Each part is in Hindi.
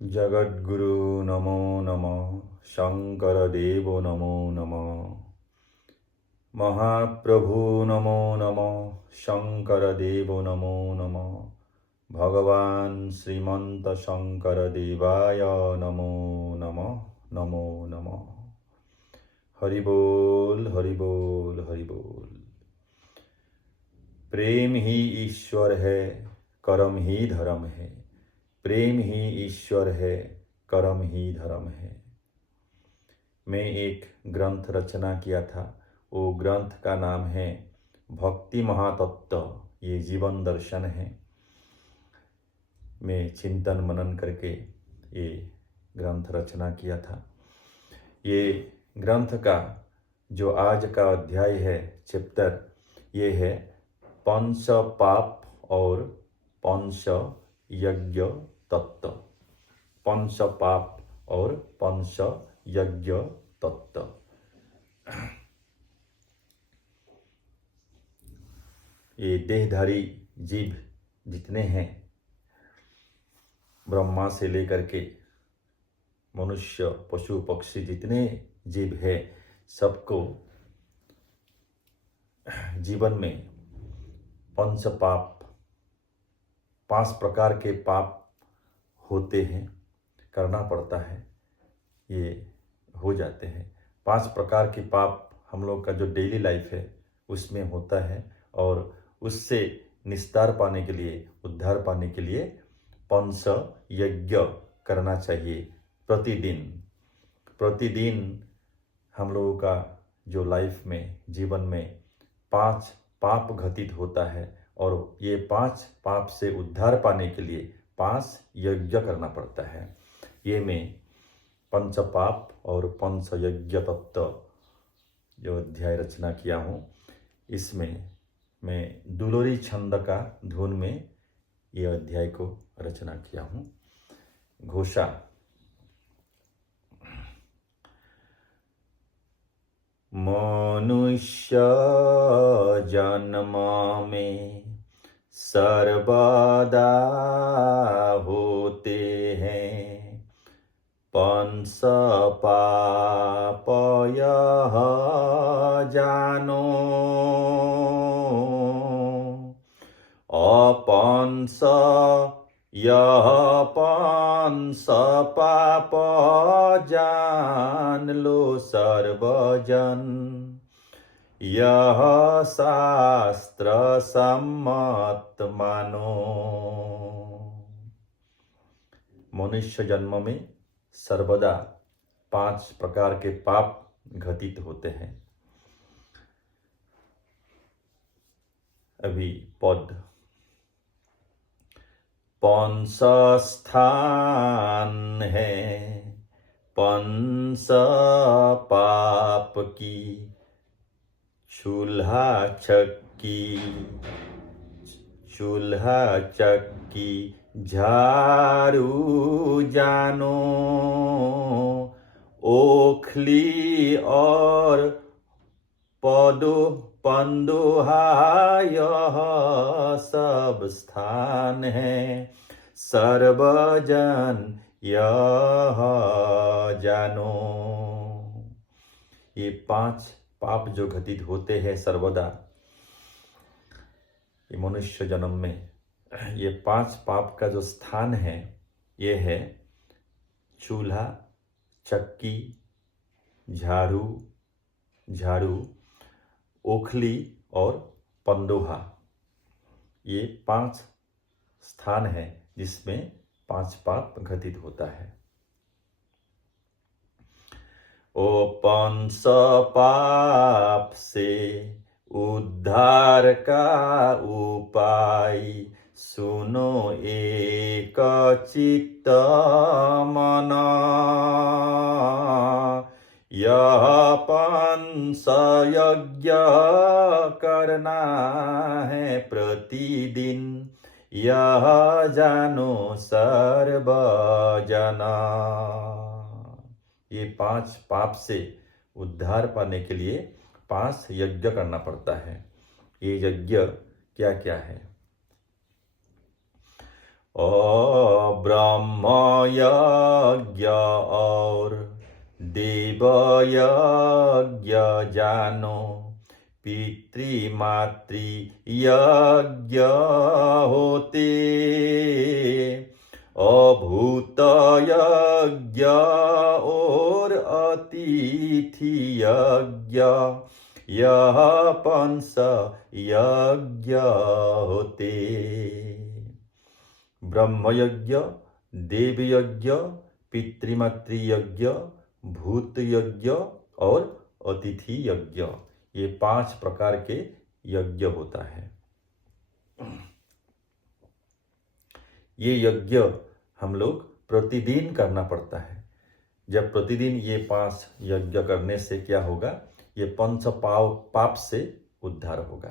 जगद्गुरु नमो नमः। शंकरदेव नमो नमः। महाप्रभु नमो नमः। शंकरदेव नमो नमः। भगवान श्रीमंत शंकर देवाय नमो नमः। नमो नमः। हरि बोल हरि बोल हरि बोल। प्रेम ही ईश्वर है, कर्म ही धर्म है। प्रेम ही ईश्वर है, कर्म ही धर्म है। मैं एक ग्रंथ रचना किया था। वो ग्रंथ का नाम है भक्ति महातत्व। ये जीवन दर्शन है। मैं चिंतन मनन करके ये ग्रंथ रचना किया था। ये ग्रंथ का जो आज का अध्याय है, चैप्टर, ये है पंच पाप और पंच यज्ञ तत्व। पंच पाप और पंच यज्ञ तत्व। ये देहधारी जीव जितने हैं, ब्रह्मा से लेकर के मनुष्य पशु पक्षी जितने जीव है, सबको जीवन में पंच पाप, 5 प्रकार के पाप होते हैं, करना पड़ता है। ये हो जाते हैं 5 प्रकार के पाप। हम लोग का जो डेली लाइफ है उसमें होता है, और उससे निस्तार पाने के लिए, उद्धार पाने के लिए पंच यज्ञ करना चाहिए प्रतिदिन। प्रतिदिन हम लोगों का जो लाइफ में, जीवन में 5 पाप घटित होता है, और ये 5 पाप से उद्धार पाने के लिए 5 यज्ञ करना पड़ता है। ये मैं पंच पाप और पंच यज्ञ तत्व जो अध्याय रचना किया हूँ, इसमें मैं दुलोरी छंद का धुन में ये अध्याय को रचना किया हूँ। घोषा। मनुष्य जन्म में सर्वदा होते हैं पंच पाप, यह जानो। अपंस यह पंच पाप जान लो सर्वजन, यह शास्त्र सम्मत मानो। मनुष्य जन्म में सर्वदा 5 प्रकार के पाप घटित होते हैं। अभी पद। पंच स्थान है पंच पाप की, चूल्हा चक्की झाड़ू जानो। ओखली और पंदोहा यह सब स्थान है सर्वजन यह जानो। ये 5 पाप जो घटित होते हैं सर्वदा, ये मनुष्य जन्म में, ये 5 पाप का जो स्थान है, ये है चूल्हा, चक्की, झाड़ू, ओखली और पंदोहा। ये 5 स्थान है जिसमें 5 पाप घटित होता है। ओ पंच पाप से उद्धार का उपाय, सुनो एक चित्त मना। यह पंच यज्ञ करना है प्रतिदिन, यह जानो सर्वजना। ये 5 पाप से उद्धार पाने के लिए 5 यज्ञ करना पड़ता है। ये यज्ञ क्या क्या है? ब्रह्म यज्ञ और देव यज्ञ जानो, पितृमातृ यज्ञ होते, अभूत यज्ञ और अतिथि यज्ञ यह पंच यज्ञ होते। ब्रह्म यज्ञ, देव यज्ञ, पितृमातृ यज्ञ, भूत यज्ञ और अतिथि यज्ञ, ये 5 प्रकार के यज्ञ होता है। ये यज्ञ हम लोग प्रतिदिन करना पड़ता है। जब प्रतिदिन ये 5 यज्ञ करने से क्या होगा, ये पंच पाप से उद्धार होगा।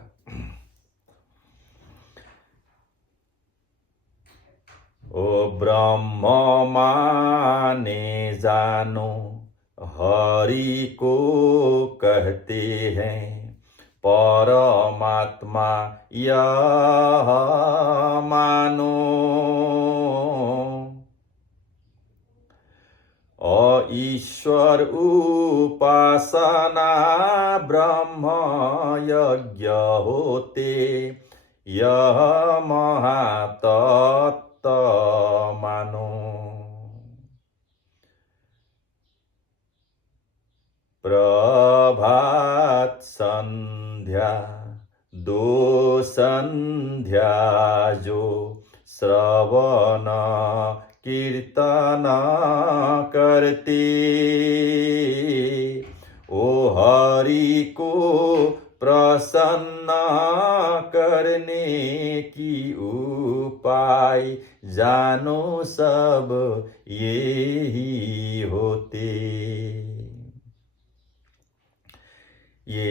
ओ ब्रह्म माने जानो, हरि को कहते हैं, परमात्मा यह मानो, ईश्वर उपासना ब्रह्म यज्ञ होते, यह महातत्व मानो। प्रभात संध्या 2 संध्या जो श्रवण कीर्तन करते, ओ हरि को प्रसन्न करने की उपाय जानो, सब यही होते। ये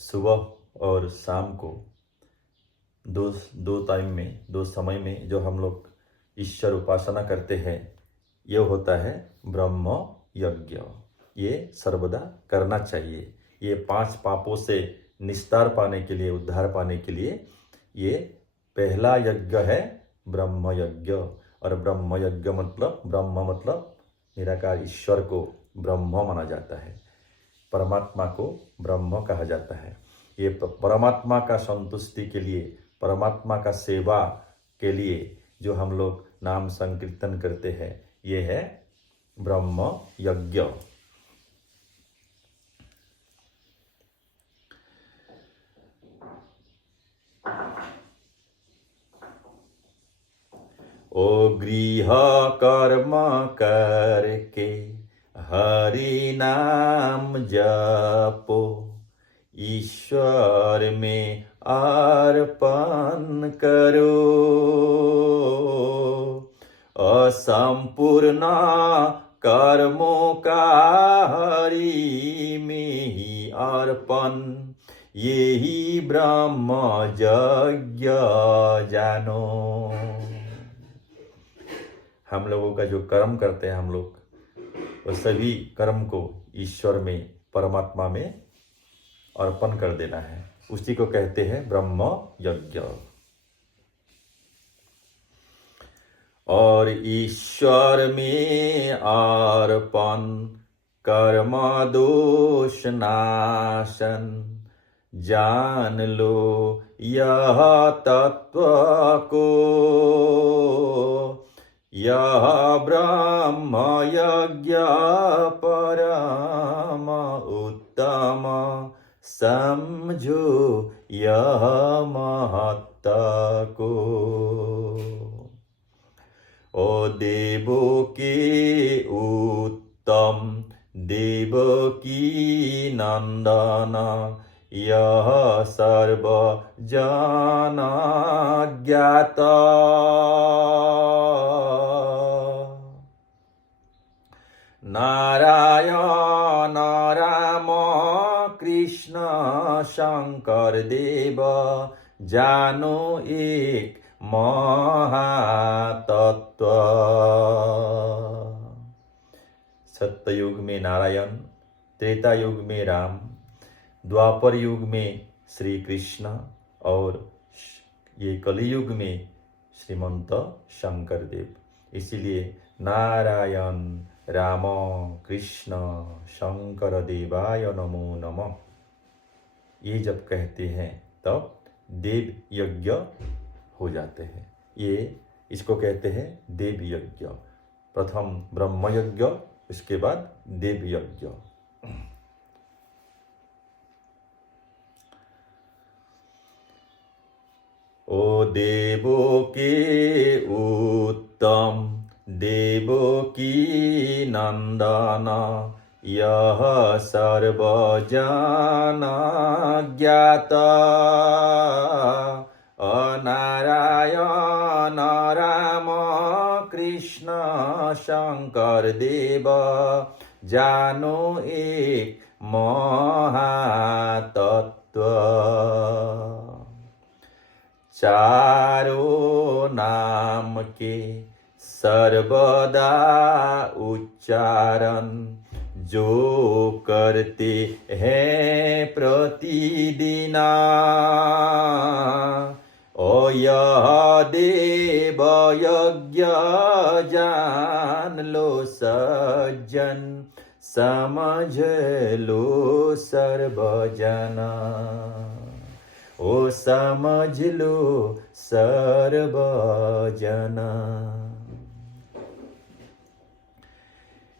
सुबह और शाम को दो टाइम में, 2 समय में जो हम लोग ईश्वर उपासना करते हैं, ये होता है ब्रह्म यज्ञ। ये सर्वदा करना चाहिए। ये 5 पापों से निस्तार पाने के लिए, उद्धार पाने के लिए ये पहला यज्ञ है ब्रह्म यज्ञ। और ब्रह्म यज्ञ मतलब, ब्रह्म मतलब निराकार ईश्वर को ब्रह्म माना जाता है, परमात्मा को ब्रह्म कहा जाता है। ये परमात्मा का संतुष्टि के लिए, परमात्मा का सेवा के लिए जो हम लोग नाम संकीर्तन करते हैं, ये है ब्रह्म यज्ञ। ओ गृह कर्म करके हरि नाम जपो, ईश्वर में अर्पण करो, असंपूर्ण कर्मों का हरि में ही अर्पण, यही ब्रह्म यज्ञ जानो। हम लोगों का जो कर्म करते हैं हम लोग, वो सभी कर्म को ईश्वर में, परमात्मा में अर्पण कर देना है। उसी को कहते हैं ब्रह्म यज्ञ। और ईश्वर में अर्पण कर्म दोष नाशन, जान लो यह तत्व को, यह ब्रह्म यज्ञ परम उत्तम, समझो यह महत्व को। ओ देवों के उत्तम, देवकी नंदन, यह सर्व जन ज्ञात, नारायण राम कृष्ण शंकर देव, जानो एक महातत्व। सत्ययुग में नारायण, त्रेता युग में राम, द्वापर युग में श्री कृष्ण और ये कलियुग में श्रीमंत शंकर देव। इसीलिए नारायण राम कृष्ण शंकर देवाय नमो नमः ये जब कहते हैं तब देव यज्ञ हो जाते हैं। इसको कहते हैं देव यज्ञ। प्रथम ब्रह्म यज्ञ, उसके बाद देव यज्ञ। ओ देवों के उत्तम देवकी नंदन यह सर्वजन ज्ञाता नारायण राम कृष्ण शंकर देव जानो एक महातत्व। चारों नाम के सर्वदा उच्चारण जो करते हैं प्रतिदिन ओ यह देव यज्ञ जान लो सज्जन समझ लो सर्वजना ओ समझ लो सर्वजना।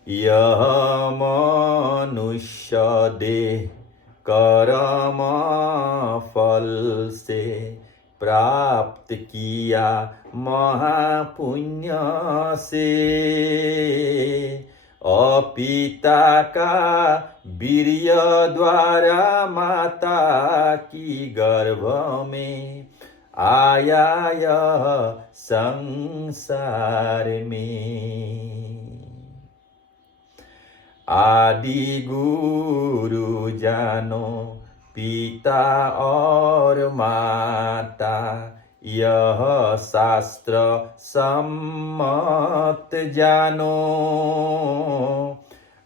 यह मनुष्य देह कर्म फल से प्राप्त किया महापुण्य से पिता का वीर्य द्वारा माता की गर्भ में आया यह संसार में। आदि गुरु जानो पिता और माता यह शास्त्र सम्मत जानो।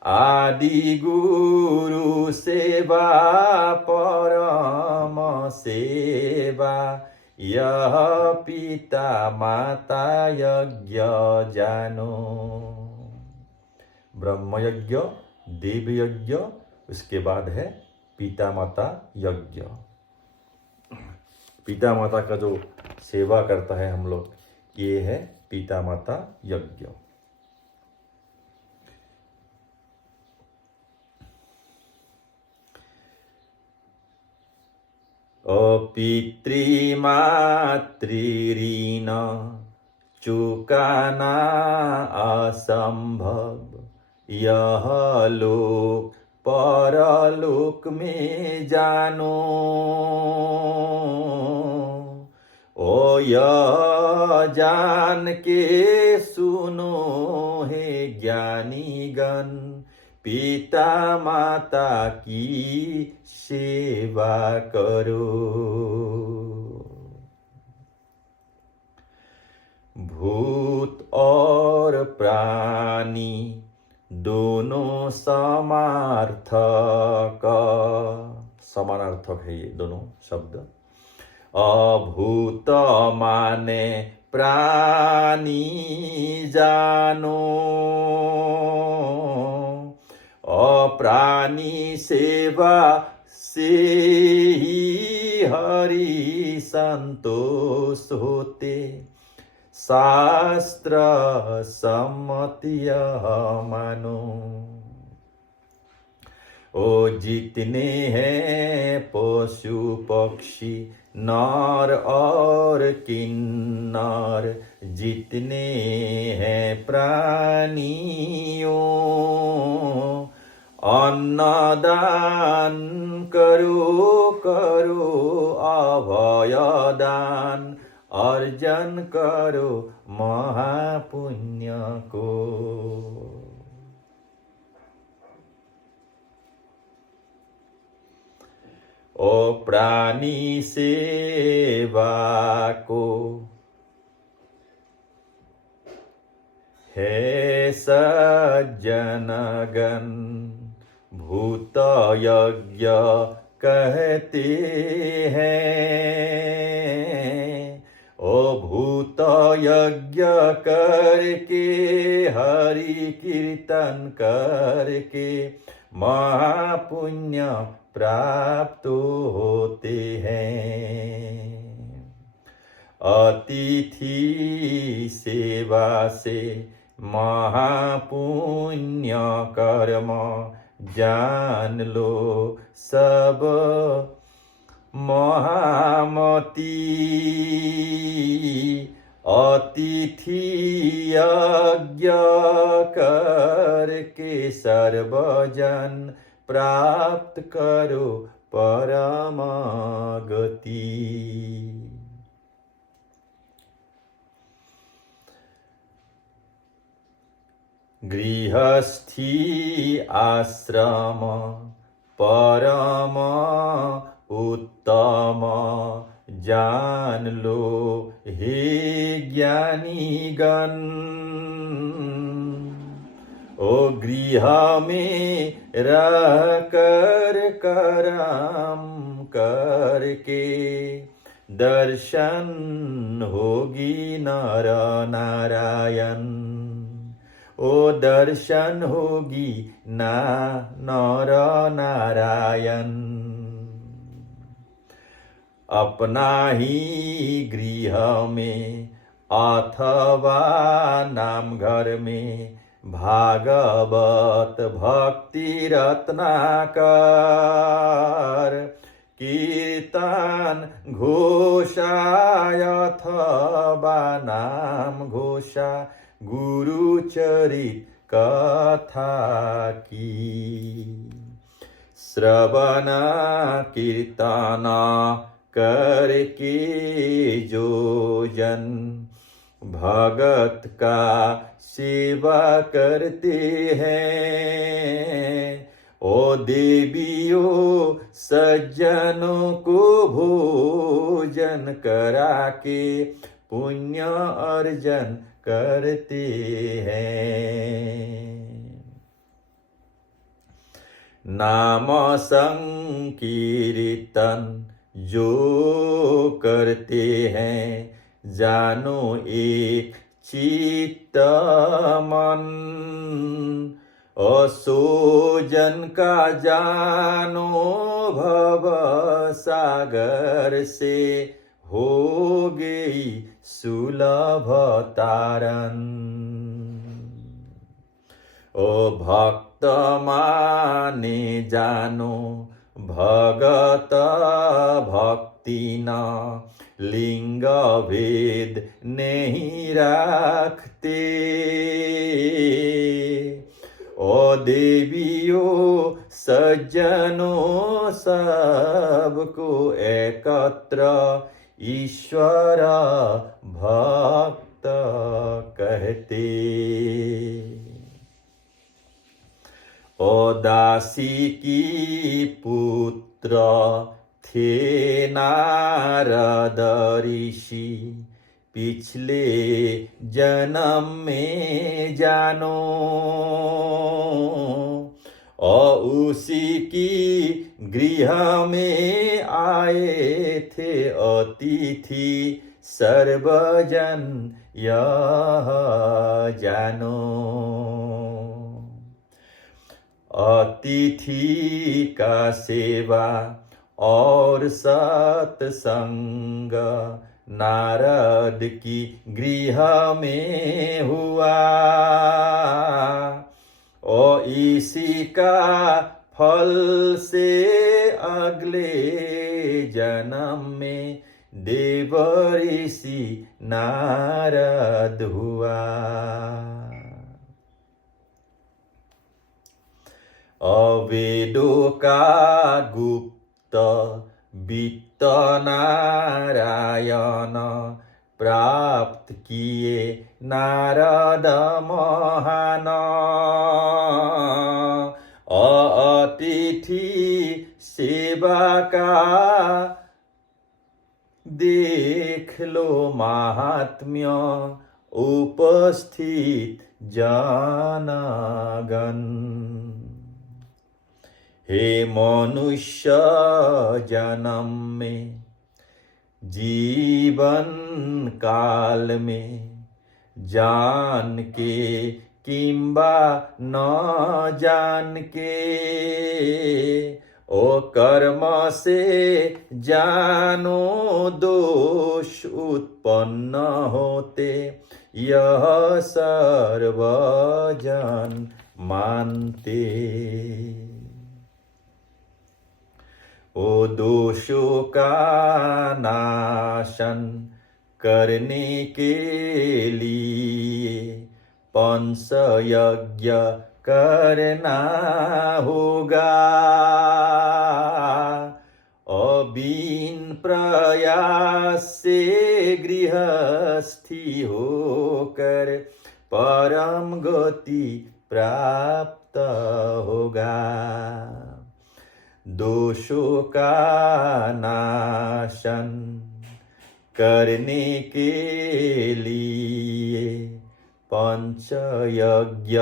आदि गुरु सेवा परम सेवा यह पिता माता यज्ञ जानो। ब्रह्म यज्ञ, देव यज्ञ, उसके बाद है पिता माता यज्ञ। पिता माता का जो सेवा करता है हम लोग, ये है पिता माता यज्ञ। पितृमातृऋण चुकाना असंभव यह लोक परलोक में जानो। ओ यह जान के सुनो हे ज्ञानीगण पिता माता की सेवा करो। भूत और प्राणी दोनों समानार्थक है ये दोनों शब्द। अभूत माने प्राणी जानो। अप्राणी सेवा से ही हरि संतोष होते शास्त्र सम्मतिय मानो। ओ जितने हैं पशु पक्षी नर और किन्नर जितने हैं प्राणियों अन्नदान करो करो अभयदान अर्जन करो महापुण्य को। ओ प्राणी सेवा को हे सज्जनगण भूत यज्ञ कहते हैं। ओ भूत यज्ञ करके हरि कीर्तन करके महापुण्य प्राप्त होते हैं। अतिथि सेवा से महापुण्य कर्म जान लो सब महामती। अतिथि यज्ञ करके सर्वजन प्राप्त करो परम गति। गृहस्थी आश्रम परम उत्तम जान लो हे ज्ञानी गण। ओ गृह में रह कर करम करके दर्शन होगी नर नारायण। ओ दर्शन होगी नर नारायण। अपना ही गृह में अथवा नाम घर में भागवत भक्ति रत्नाकर कीर्तन घोषा अथवा नाम घोषा गुरुचरित कथा की। श्रवण कीर्तन करके जो जन भगत का सेवा करते हैं। ओ देवियों सज्जनों को भोजन करा के पुण्य अर्जन करते हैं। नाम संकीर्तन जो करते हैं जानो एक चित्त मन। असोजन का जानो भव सागर से हो गई सुलभ तारन। ओ भक्त माने जानो भगत भक्ति न लिंग भेद नहीं रखते। ओ देवियों सज्जनों सबको एकत्र ईश्वर भक्त कहते। ओ दासी की पुत्र थे नारद ऋषि पिछले जन्म में जानो। और उसी की गृह में आए थे अतिथि सर्वजन यह जानो। अतिथि का सेवा और सत्संग नारद की गृह में हुआ। और इसी का फल से अगले जन्म में देव ऋषि नारद हुआ। वेदों का गुप्त वित्त नारायण प्राप्त किए नारद महान। अतिथि सेवा का देख लो महात्म्य उपस्थित जनागण। हे मनुष्य जन्म में जीवन काल में जान के किंबा न जान के, ओ कर्म से जानो दोष उत्पन्न होते, यह सर्वजन मानते। ओ दोषों का नाशन करने के लिए पंच यज्ञ करना होगा, अबिन प्रयास से गृहस्थी होकर परम गति प्राप्त होगा। दोषों का नाशन करने के लिए पंच यज्ञ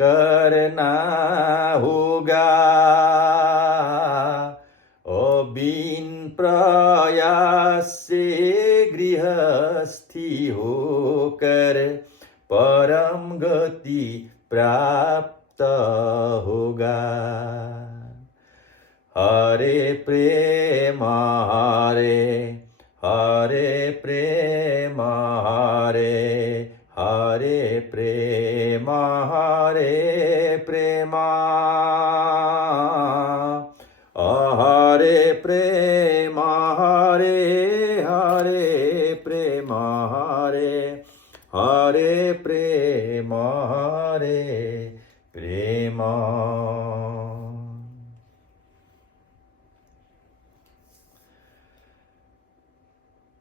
करना होगा, अबिन प्रयास से गृहस्थी होकर परम गति प्राप्त होगा। हरे प्रेम हरे, हरे प्रेम हरे, हरे प्रेम हरे प्रेम, हरे प्रेम हरे, हरे प्रेम हरे, हरे प्रेम हरे प्रेम।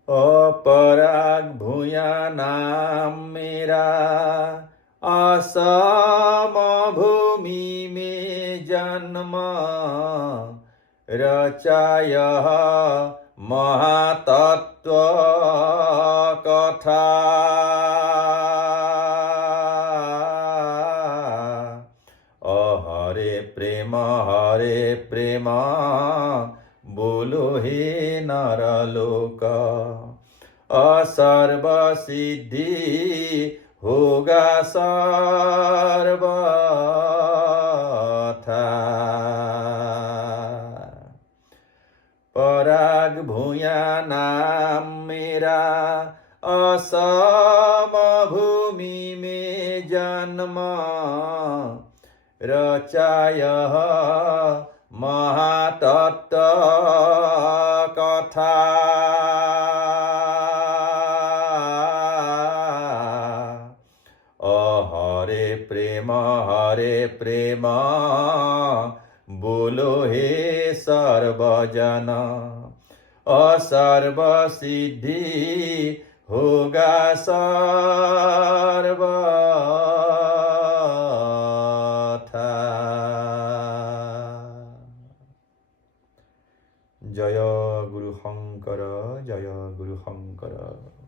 अपराग भूया नाम मेरा, असम भूमि में जन्म, रचाय महातत्व कथा, हरे प्रेम बोलो हे नरलोक, सर्व सिद्धि होगा सर्वथा। पराग भूया नाम मेरा, असम भूमि में जन्म, रचाय महातत्व कथा, हरे प्रेम बोलो हे सर्वजन, सर्व सिद्धि होगा सर्वथा। जय गुरु शंकर, जय गुरु शंकर।